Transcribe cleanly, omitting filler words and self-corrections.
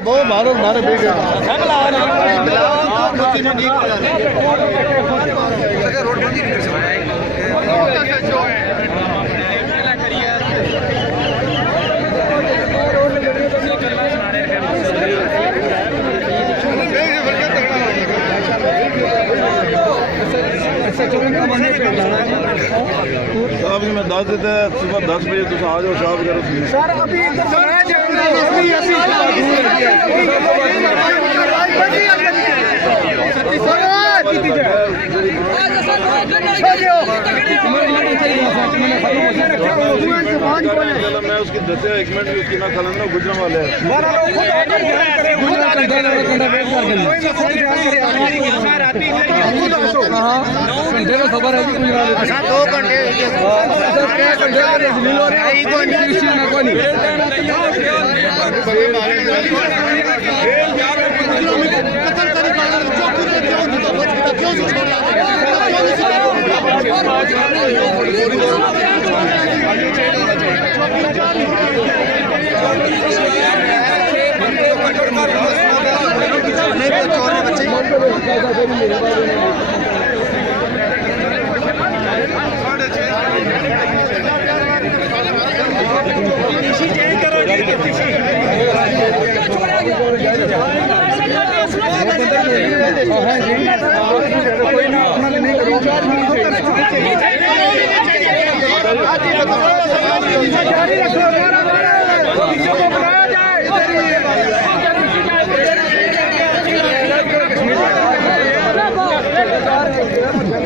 बहुत मारो मारे बेटे साहब जी मैं 10 देता है सुबह 10 बजे तुम आ जाओ शाम करो सर अभी मैं उसकी दस 1 मिनट भी उसकी ना खलन ना गुजरने वाले घंटे में खबर है कि 2 घंटे जारी रखो